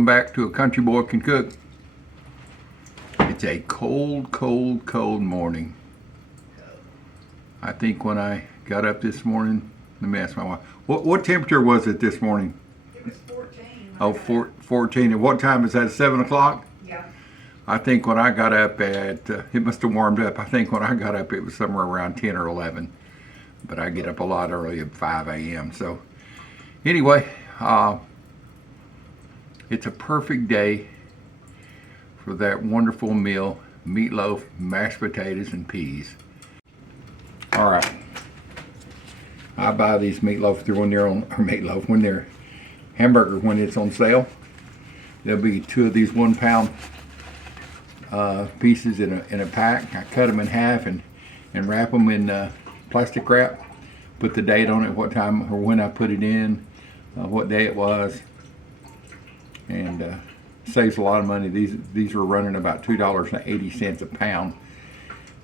Welcome back to A Country Boy Can Cook. It's a cold, cold, cold morning. I think when I got up this morning, let me ask my wife, what temperature was it this morning? It was 14. Oh, 14. And what time is that, 7 o'clock? Yeah. I think when I got up at, it must have warmed up. I think when I got up it was somewhere around 10 or 11. But I get up a lot early at 5 a.m. So anyway, it's a perfect day for that wonderful meal, meatloaf, mashed potatoes, and peas. All right. I buy these meatloaf when they're on, or meatloaf, when they're hamburger, when it's on sale. There'll be 2 of these 1 pound pieces in a pack. I cut them in half and wrap them in plastic wrap. Put the date on it, what time or when I put it in, what day it was, and saves a lot of money. These are running about $2.80 a pound.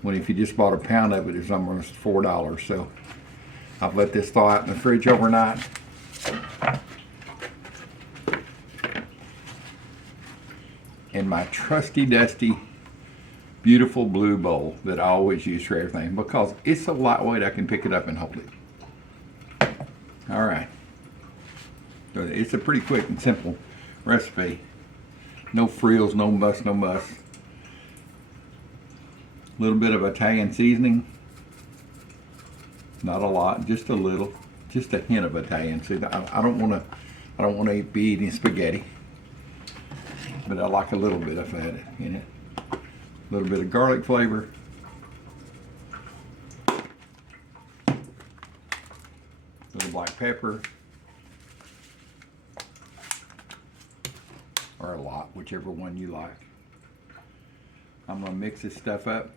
When if you just bought a pound of it, it's almost $4. So I've let this thaw out in the fridge overnight. In my trusty dusty beautiful blue bowl that I always use for everything because it's so lightweight I can pick it up and hold it. All right. So it's a pretty quick and simple recipe. No frills, no muss, no muss. A little bit of Italian seasoning. Not a lot, just a little, just a hint of Italian seasoning. I don't want to be eating spaghetti, but I like a little bit of that in it. A little bit of garlic flavor. A little black pepper. Or a lot, whichever one you like. I'm going to mix this stuff up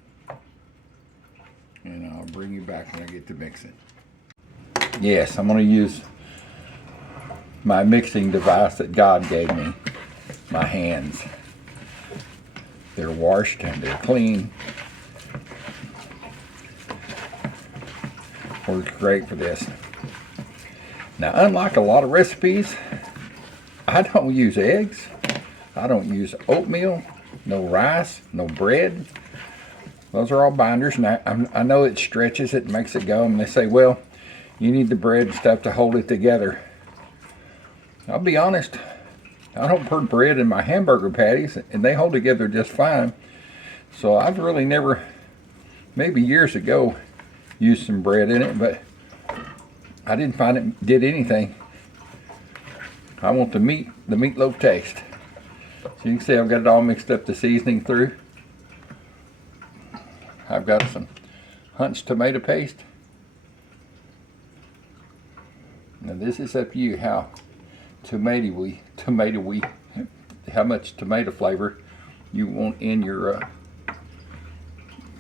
and I'll bring you back when I get to mixing. Yes, I'm going to use my mixing device that God gave me, my hands. They're washed and they're clean. Works great for this. Now, unlike a lot of recipes, I don't use eggs. I don't use oatmeal, no rice, no bread. Those are all binders, and I know it stretches it, makes it go, and they say, well, you need the bread and stuff to hold it together. I'll be honest, I don't put bread in my hamburger patties, and they hold together just fine. So I've really never, maybe years ago, used some bread in it, but I didn't find it did anything. I want the meatloaf taste. So you can see I've got it all mixed up, the seasoning through. I've got some Hunt's tomato paste. Now this is up to you how how much tomato flavor you want in your,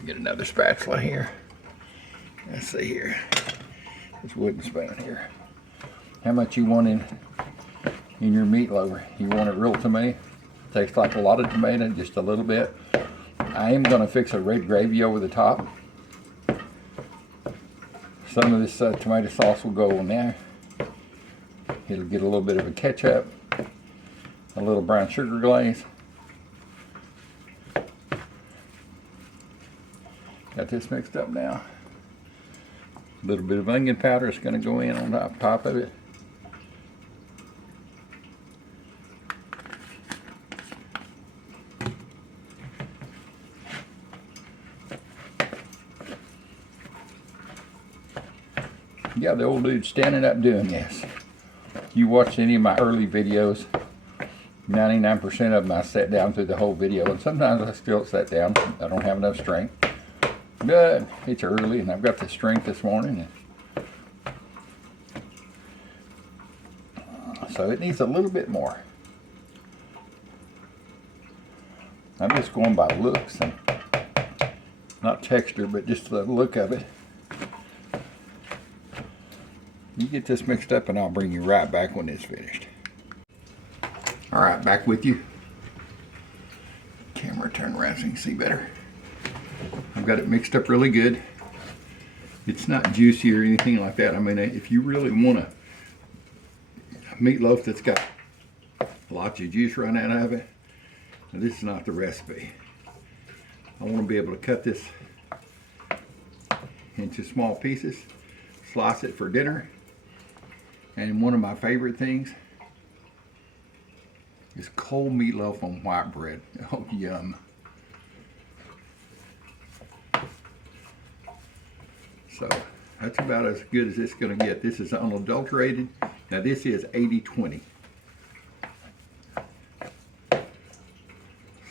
get another spatula here. Let's see here, this wooden spoon here. How much you want in your meatloaf. You want it real tomato. Tastes like a lot of tomato, just a little bit. I am going to fix a red gravy over the top. Some of this tomato sauce will go on there. It'll get a little bit of a ketchup, a little brown sugar glaze. Got this mixed up now. A little bit of onion powder is going to go in on top of it. Yeah, the old dude standing up doing this. You watch any of my early videos, 99% of them I sat down through the whole video, and sometimes I still sat down. I don't have enough strength. But it's early and I've got the strength this morning. So it needs a little bit more. I'm just going by looks and not texture, but just the look of it. You get this mixed up and I'll bring you right back when it's finished. All right, back with you. Camera turn around so you can see better. I've got it mixed up really good. It's not juicy or anything like that. I mean, if you really want a meatloaf that's got Lots of juice run out of it. Now, this is not the recipe. I want to be able to cut this into small pieces, slice it for dinner, and one of my favorite things is cold meatloaf on white bread. Oh, yum. So that's about as good as it's going to get. This is unadulterated. Now this is 80-20.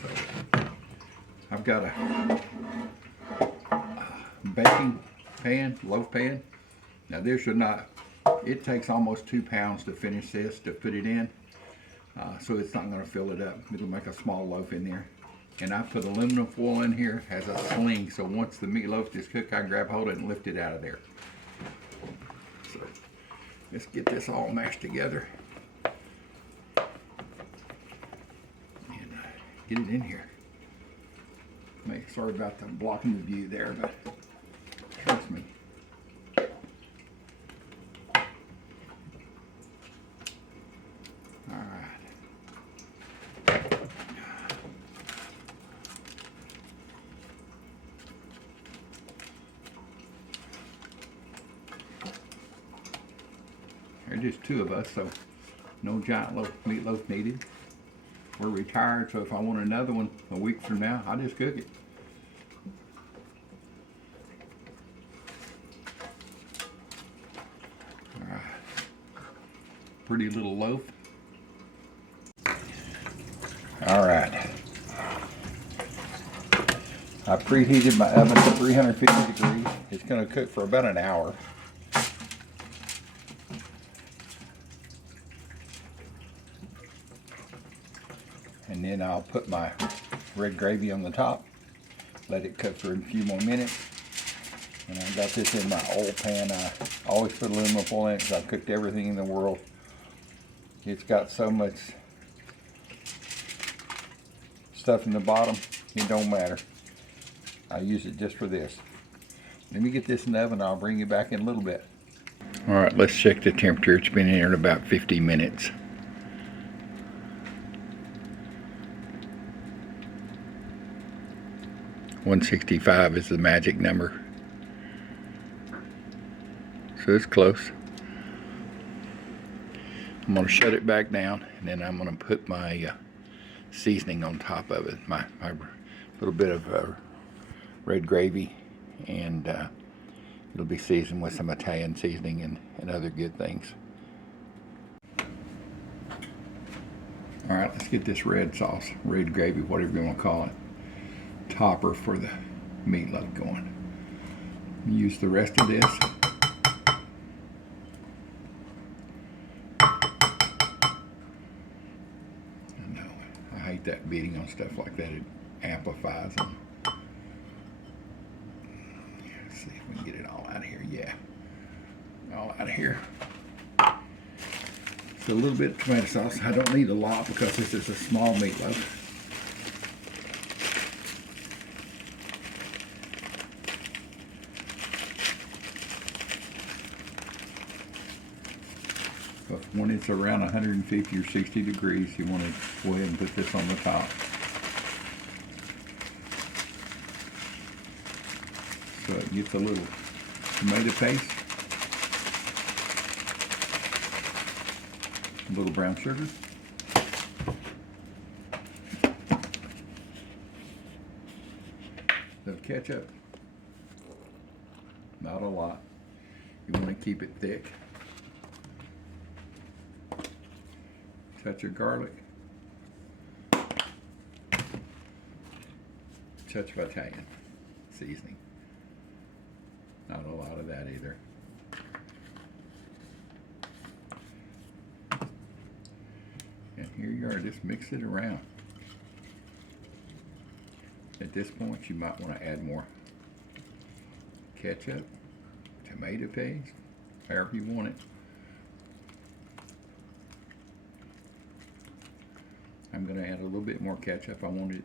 So I've got a baking pan, loaf pan. Now this should not, it takes almost 2 pounds to finish this, to put it in. So it's not going to fill it up. It'll make a small loaf in there. And I put aluminum foil in here, has a sling, so once the meatloaf is cooked, I grab hold of it and lift it out of there. So let's get this all mashed together and get it in here. Sorry about the blocking the view there, but trust me. All right. There's just 2 of us, so no giant meatloaf needed. We're retired, so if I want another one a week from now, I'll just cook it. All right. Pretty little loaf. All right. I preheated my oven to 350 degrees. It's going to cook for about an hour. And then I'll put my red gravy on the top, let it cook for a few more minutes. And I got this in my old pan. I always put aluminum foil in it because I've cooked everything in the world. It's got so much stuff in the bottom, it don't matter. I use it just for this. Let me get this in the oven. I'll bring you back in a little bit. All right, let's check the temperature. It's been in here about 50 minutes. .165 is the magic number. So it's close. I'm going to shut it back down, and then I'm going to put my seasoning on top of it. My little bit of red gravy, and it'll be seasoned with some Italian seasoning and other good things. All right, let's get this red sauce, red gravy, whatever you want to call it, topper for the meatloaf going. Use the rest of this. I hate that beating on stuff like that. It amplifies them. Let's see if we can get it all out of here. Yeah, all out of here. So a little bit of tomato sauce. I don't need a lot because this is a small meatloaf. But when it's around 150 or 60 degrees, you want to go ahead and put this on the top. So it gets a little tomato paste, a little brown sugar, little ketchup, not a lot. You want to keep it thick. Touch of garlic, touch of Italian seasoning. Not a lot of that either. And here you are, just mix it around. At this point, you might want to add more ketchup, tomato paste, however you want it. I'm going to add a little bit more ketchup. I want it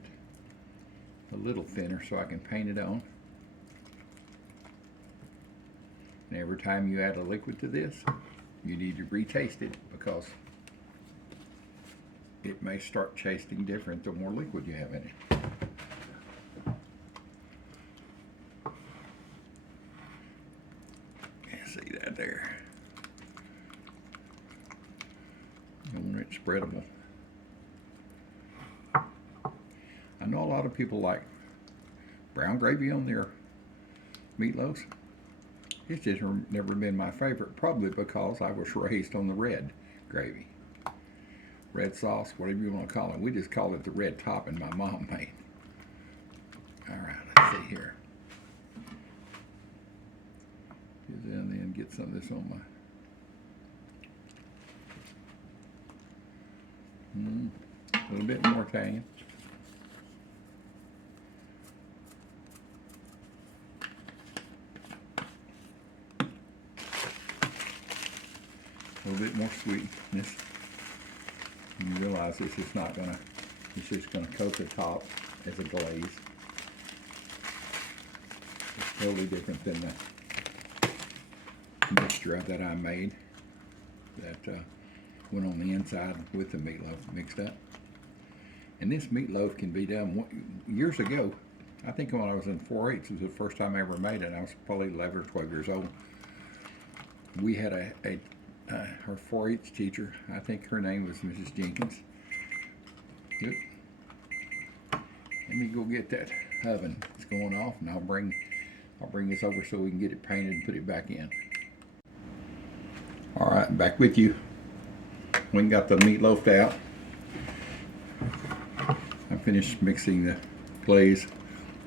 a little thinner so I can paint it on. And every time you add a liquid to this, you need to retaste it because it may start tasting different the more liquid you have in it. See that there? I want it spreadable. I know a lot of people like brown gravy on their meatloaves. It's just never been my favorite, probably because I was raised on the red gravy. Red sauce, whatever you want to call it. We just call it the red topping my mom made. Alright, let's see here. Get down there and get some of this on my... a little bit more Italian. A little bit more sweetness. And you realize this is not gonna, it's just gonna coat the top as a glaze. It's totally different than the mixture that I made that went on the inside with the meatloaf mixed up. And this meatloaf can be done years ago. I think when I was in 4-H, it was the first time I ever made it. I was probably 11 or 12 years old. We had her 4-H teacher, I think her name was Mrs. Jenkins. Oop. Let me go get that oven. It's going off, and I'll bring this over so we can get it painted and put it back in. All right, back with you. We got the meatloaf out. I finished mixing the glaze,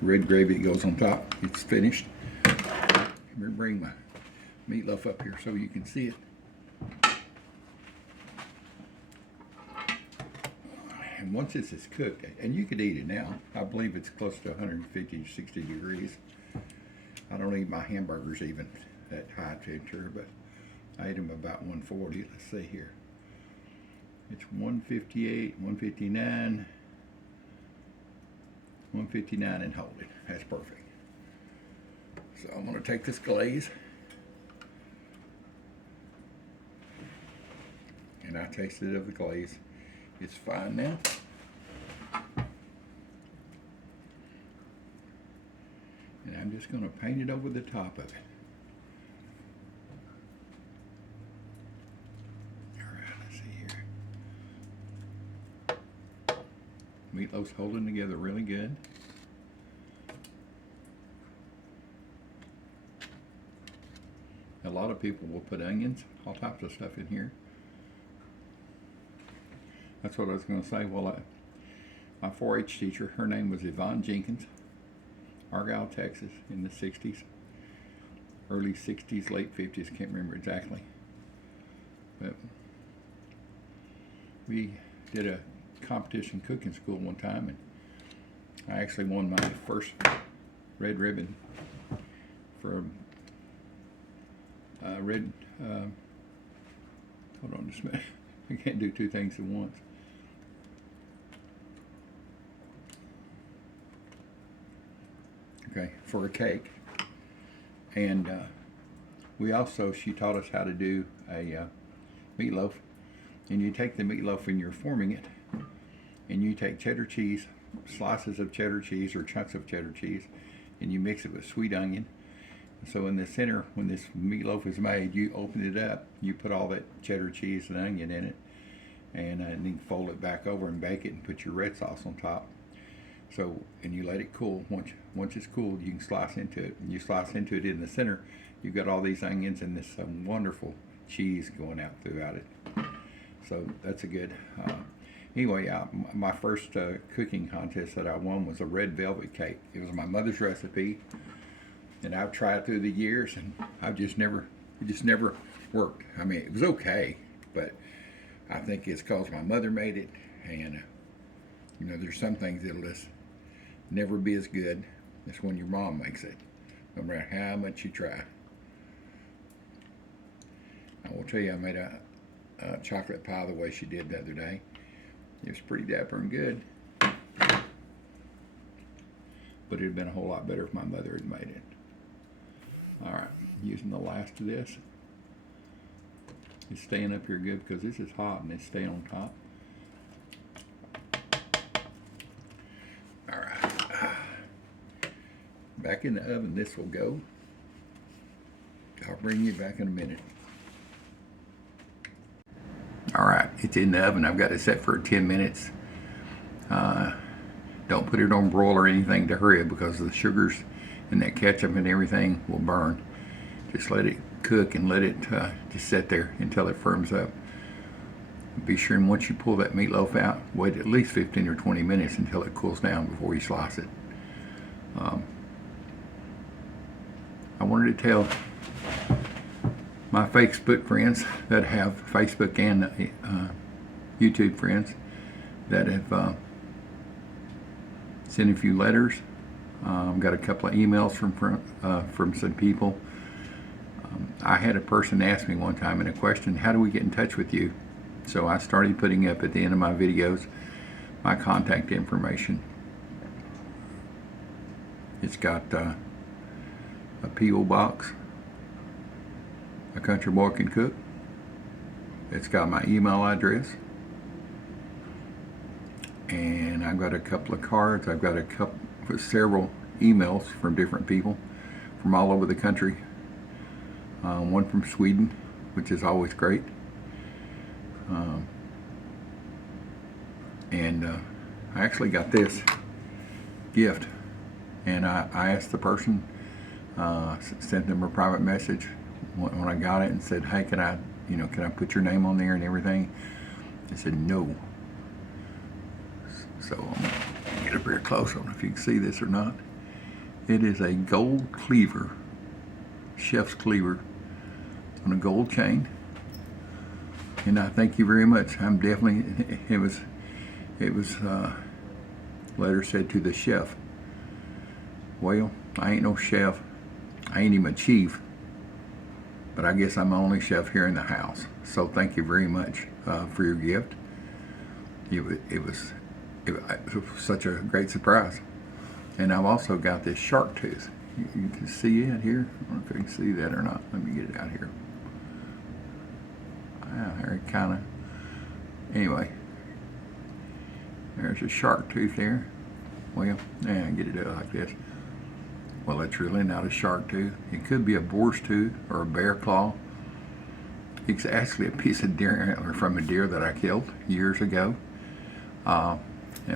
red gravy that goes on top. It's finished. Let me bring my meatloaf up here so you can see it. And once this is cooked, and you could eat it now, I believe it's close to 150 to 60 degrees. I don't eat my hamburgers even at high temperature, but I ate them about 140. Let's see here. It's 158, 159, 159 and hold it. That's perfect. So I'm going to take this glaze and I tasted of the glaze. It's fine now. And I'm just going to paint it over the top of it. Alright, let's see here. Meatloaf's holding together really good. A lot of people will put onions, all types of stuff in here. That's what I was going to say. Well, my 4-H teacher, her name was Yvonne Jenkins, Argyle, Texas, in the 60s, early 60s, late 50s, can't remember exactly. But we did a competition cooking school one time, and I actually won my first red ribbon for red, hold on just a minute, I can't do two things at once. Okay, for a cake. And she taught us how to do a meatloaf. And you take the meatloaf and you're forming it, and you take cheddar cheese, slices of cheddar cheese or chunks of cheddar cheese, and you mix it with sweet onion. So in the center, when this meatloaf is made, you open it up, you put all that cheddar cheese and onion in it, and then fold it back over and bake it and put your red sauce on top. So, and you let it cool. Once it's cooled, you can slice into it. And you slice into it in the center, you've got all these onions and this wonderful cheese going out throughout it. So that's a good, anyway, my first cooking contest that I won was a red velvet cake. It was my mother's recipe, and I've tried through the years, and it just never worked. I mean, it was okay, but I think it's because my mother made it, and you know, there's some things that'll just never be as good as when your mom makes it, no matter how much you try. I will tell you, I made a chocolate pie the way she did the other day. It was pretty dapper and good, but it'd have been a whole lot better if my mother had made it. All right, using the last of this. It's staying up here good because this is hot and it's staying on top. in the oven this will go. I'll bring you back in a minute. All right, it's in the oven. I've got it set for 10 minutes. Don't put it on broil or anything to hurry it, because the sugars and that ketchup and everything will burn. Just let it cook and let it just sit there until it firms up. Be sure, and once you pull that meatloaf out, wait at least 15 or 20 minutes until it cools down before you slice it. I wanted to tell my Facebook friends that have Facebook and YouTube friends that have sent a few letters. Got a couple of emails from some people. I had a person ask me one time in a question, how do we get in touch with you? So I started putting up at the end of my videos my contact information. It's got a P.O. box, A Country Boy Can Cook. It's got my email address. And I've got a couple of cards. I've got several emails from different people from all over the country. One from Sweden, which is always great. I actually got this gift, and I asked the person, sent them a private message when I got it and said, hey, can I put your name on there and everything? They said no. So I'm gonna get up here close. I don't know if you can see this or not. It is a gold cleaver, chef's cleaver on a gold chain. And I thank you very much. I'm definitely, it was letter said to the chef. Well, I ain't no chef. I ain't even a chief. But I guess I'm the only chef here in the house. So thank you very much for your gift. It was such a great surprise. And I've also got this shark tooth. You can see it here. I don't know if you can see that or not. Let me get it out here. There it kind of, anyway, there's a shark tooth there. Well, get it out like this. Well, it's really not a shark tooth. It could be a boar's tooth or a bear claw. It's actually a piece of deer antler from a deer that I killed years ago. And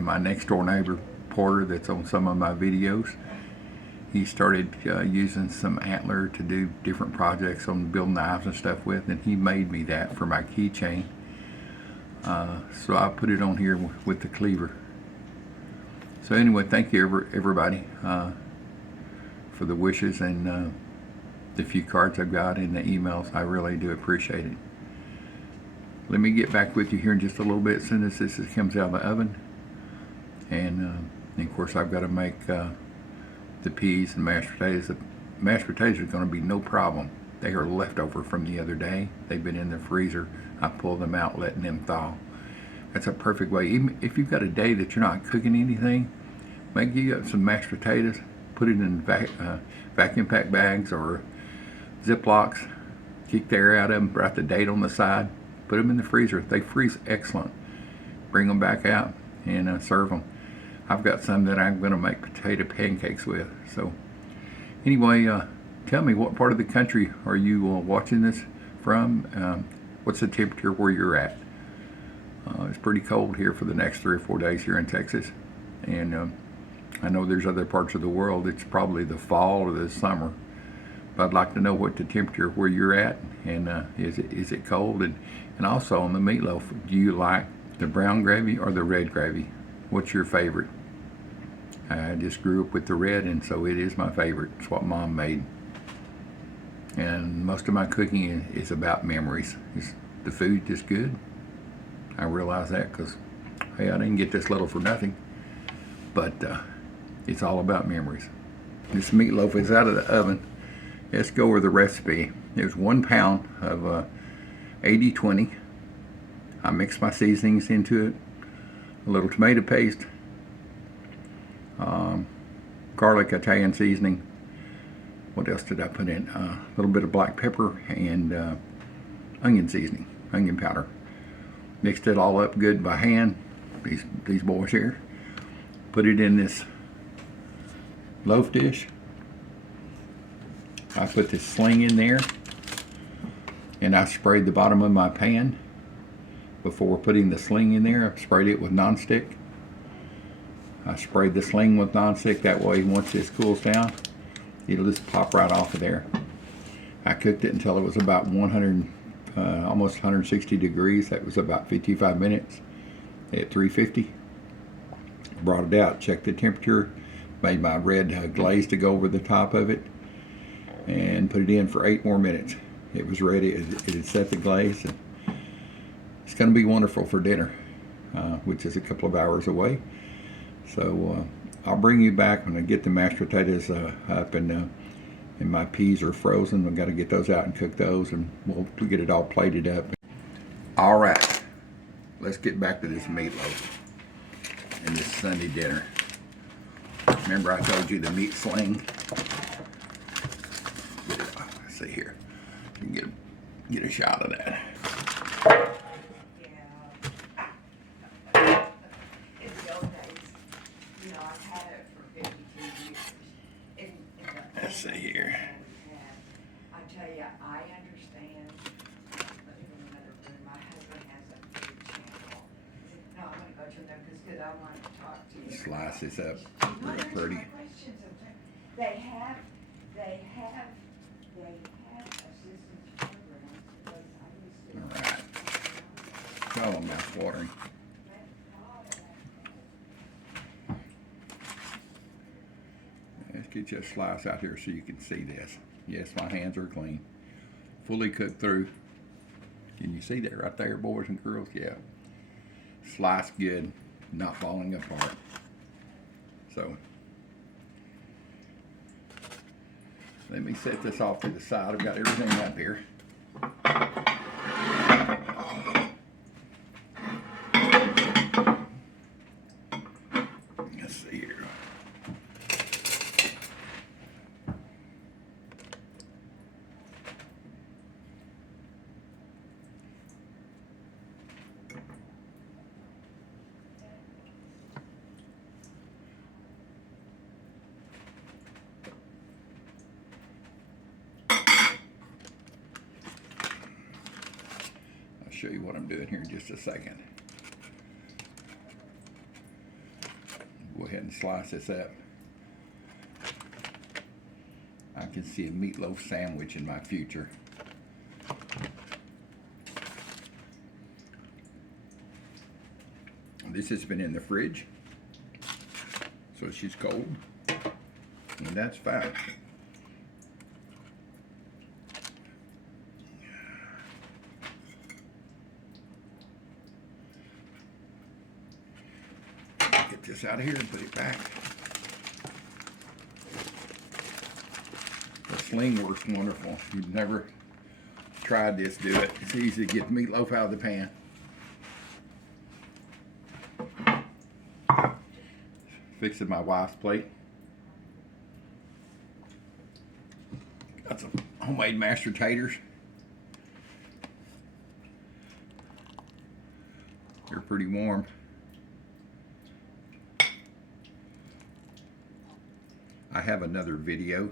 my next door neighbor, Porter, that's on some of my videos, he started using some antler to do different projects on building knives and stuff with, and he made me that for my keychain. So I put it on here with the cleaver. So anyway, thank you everybody for the wishes and the few cards I've got and the emails. I really do appreciate it. Let me get back with you here in just a little bit as soon as this comes out of the oven. And of course I've got to make the peas and mashed potatoes. The mashed potatoes are going to be no problem. They are leftover from the other day. They've been in the freezer. I pulled them out, letting them thaw. That's a perfect way. Even if you've got a day that you're not cooking anything, make you up some mashed potatoes, put it in vacuum pack bags or Ziplocs, kick the air out of them, write the date on the side, put them in the freezer. They freeze excellent. Bring them back out and serve them. I've got some that I'm going to make potato pancakes with. So anyway, tell me, what part of the country are you watching this from? What's the temperature where you're at? It's pretty cold here for the next 3 or 4 days here in Texas. And I know there's other parts of the world, it's probably the fall or the summer. But I'd like to know what the temperature where you're at, and is it cold? And also on the meatloaf, do you like the brown gravy or the red gravy? What's your favorite? I just grew up with the red, and so it is my favorite. It's what Mom made. And most of my cooking is about memories. Is the food just good? I realize that because, hey, I didn't get this little for nothing. But it's all about memories. This meatloaf is out of the oven. Let's go over the recipe. There's 1 pound of 80/20. I mix my seasonings into it. A little tomato paste, garlic Italian seasoning. What else did I put in? A little bit of black pepper and onion seasoning, onion powder. Mixed it all up good by hand. These boys here. Put it in this loaf dish. I put this sling in there and I sprayed the bottom of my pan before putting the sling in there. I sprayed it with nonstick. I sprayed the sling with nonstick, that way once this cools down, it'll just pop right off of there. I cooked it until it was about 100, almost 160 degrees. That was about 55 minutes at 350. Brought it out, checked the temperature, made my red glaze to go over the top of it, and put it in for 8 more minutes. It was ready. It had set the glaze, and it's going to be wonderful for dinner, which is a couple of hours away. So I'll bring you back when I get the mashed potatoes up and my peas are frozen. We've got to get those out and cook those, and we'll get it all plated up. All right, let's get back to this meatloaf and this Sunday dinner. Remember I told you the meat sling? Let's see here. You can get a shot of that. Let's see here. I tell you, I understand. Let me go in another room. My husband has a big channel. No, I'm gonna go to them because I want to talk to you. Slice this up real pretty. They have assistance programs because I used to. All right. Oh, mouth watering. Let's get you a slice out here so you can see this. Yes, my hands are clean. Fully cooked through. Can you see that right there, boys and girls? Yeah. Sliced good, not falling apart. So, let me set this off to the side. I've got everything up here. Let's see here. Show you what I'm doing here in just a second. Go ahead and slice this up. I can see a meatloaf sandwich in my future. This has been in the fridge, so she's cold, and that's fine. Get this out of here and put it back. The sling works wonderful. If you've never tried this, do it. It's easy to get meatloaf out of the pan. Fixing my wife's plate. Got some homemade mashed taters. They're pretty warm. I have another video.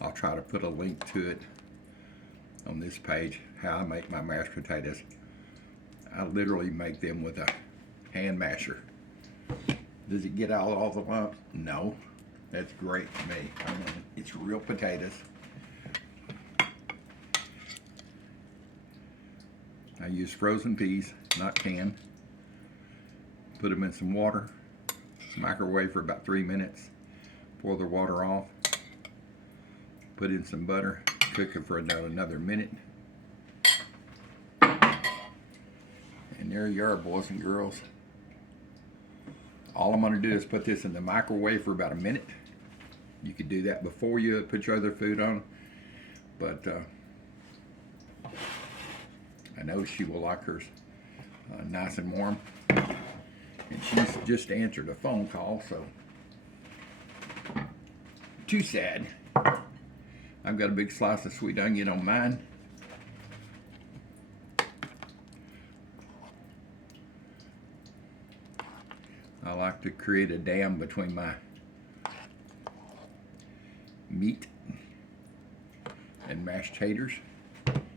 I'll try to put a link to it on this page, how I make my mashed potatoes. I literally make them with a hand masher. Does it get out all the lumps? No. That's great for me. I mean, it's real potatoes. I use frozen peas, not canned. Put them in some water, microwave for about 3 minutes. Pour the water off, put in some butter, cook it for another minute. And there you are, boys and girls. All I'm going to do is put this in the microwave for about a minute. You could do that before you put your other food on, but I know she will like hers nice and warm. And she's just answered a phone call, so too sad. I've got a big slice of sweet onion on mine. I like to create a dam between my meat mashed taters.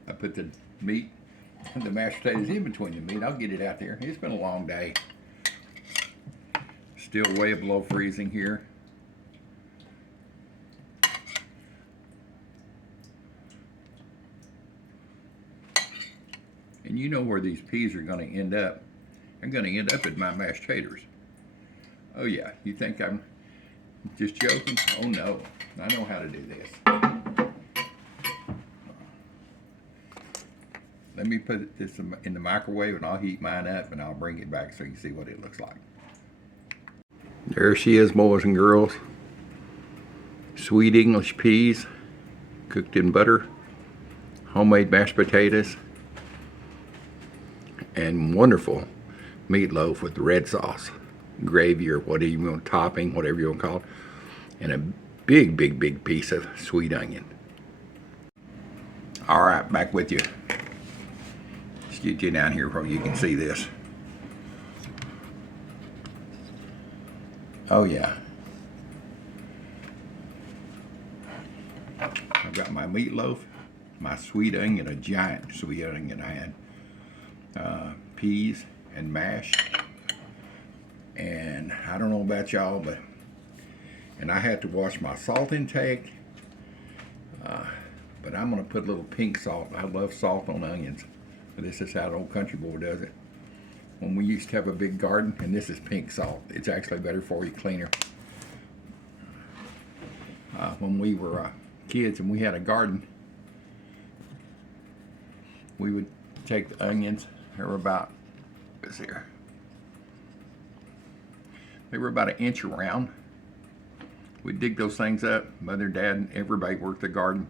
I put the meat and the mashed potatoes in between the meat. I'll get it out there. It's been a long day. Still way below freezing here. And you know where these peas are going to end up. They're going to end up in my mashed taters. Oh yeah, you think I'm just joking? Oh no, I know how to do this. Let me put this in the microwave and I'll heat mine up and I'll bring it back so you can see what it looks like. There she is, boys and girls. Sweet English peas, cooked in butter, homemade mashed potatoes, and wonderful meatloaf with red sauce, gravy, or whatever you want, topping, whatever you want to call it, and a big, big, big piece of sweet onion. All right, back with you. Let's get you down here where you can see this. Oh yeah. I've got my meatloaf, my sweet onion, a giant sweet onion I had, peas and mash, and I don't know about y'all, and I had to watch my salt intake, but I'm gonna put a little pink salt. I love salt on onions. This is how the old country boy does it. When we used to have a big garden, and this is pink salt. It's actually better for you, cleaner. When we were kids and we had a garden, we would take the onions. They were about, what's here? They were about 1 inch around. We'd dig those things up. Mother, Dad, everybody worked the garden.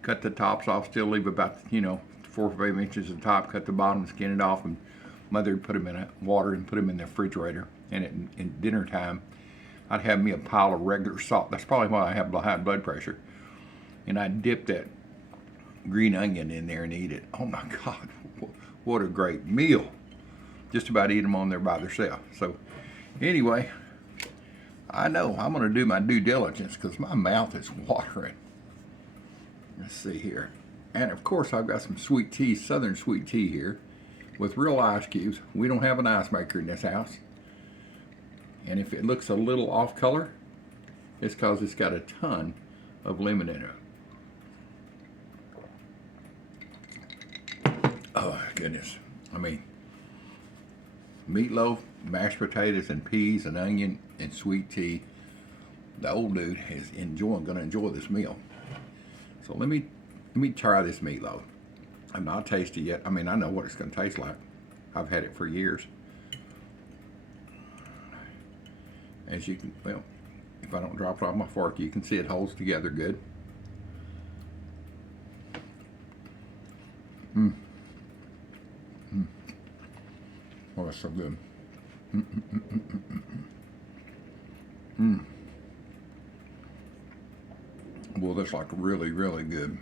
Cut the tops off, still leave about, 4 or 5 inches of the top, cut the bottom, skin it off, and Mother would put them in water and put them in the refrigerator. And in dinner time, I'd have me a pile of regular salt. That's probably why I have high blood pressure. And I'd dip that green onion in there and eat it. Oh my God, what a great meal. Just about eat them on there by themselves. So anyway, I know I'm gonna do my due diligence because my mouth is watering. Let's see here. And of course I've got some sweet tea, southern sweet tea here with real ice cubes. We don't have an ice maker in this house. And if it looks a little off color, it's because it's got a ton of lemon in it. Oh goodness. I mean, meatloaf, mashed potatoes and peas and onion and sweet tea. The old dude is gonna enjoy this meal. So let me try this meatloaf. I've not tasted it yet. I mean, I know what it's gonna taste like. I've had it for years. As you can, well, if I don't drop it off my fork, you can see it holds together good. Oh, that's so good. Well, that's like really, really good.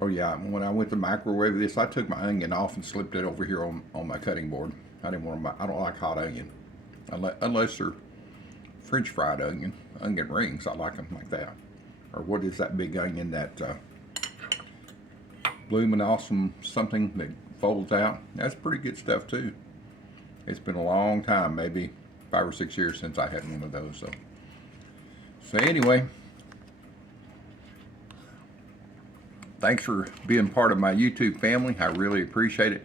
Oh yeah, when I went to microwave this, I took my onion off and slipped it over here on my cutting board. I didn't want to. I don't like hot onion, unless they're French fried onion rings. I like them like that. Or what is that big onion, that Bloomin' Awesome something that folds out? That's pretty good stuff too. It's been a long time, maybe 5 or 6 years since I had one of those. So anyway, thanks for being part of my YouTube family. I really appreciate it.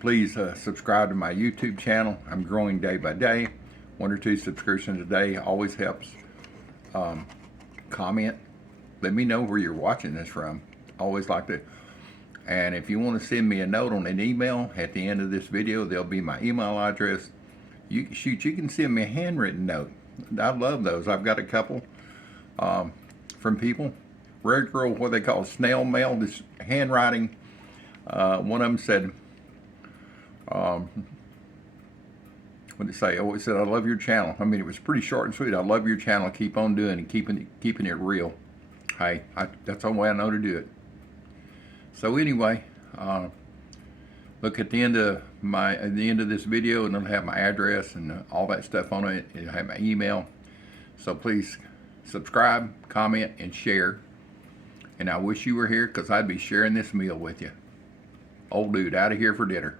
Please subscribe to my YouTube channel. I'm growing day by day. 1 or 2 subscriptions a day always helps. Comment. Let me know where you're watching this from. Always like to. And if you want to send me a note on an email at the end of this video, there'll be my email address. You can send me a handwritten note. I love those. I've got a couple from people. Regular, what they call snail mail, this handwriting. One of them said, what did it say? Oh, it said, I love your channel. I mean, it was pretty short and sweet. I love your channel. Keep on doing it, keeping it real. Hey, that's the way I know to do it. So anyway, look at the end of this video, and it'll have my address and all that stuff on it. It'll have my email. So please subscribe, comment, and share. And I wish you were here because I'd be sharing this meal with you. Old dude out of here for dinner.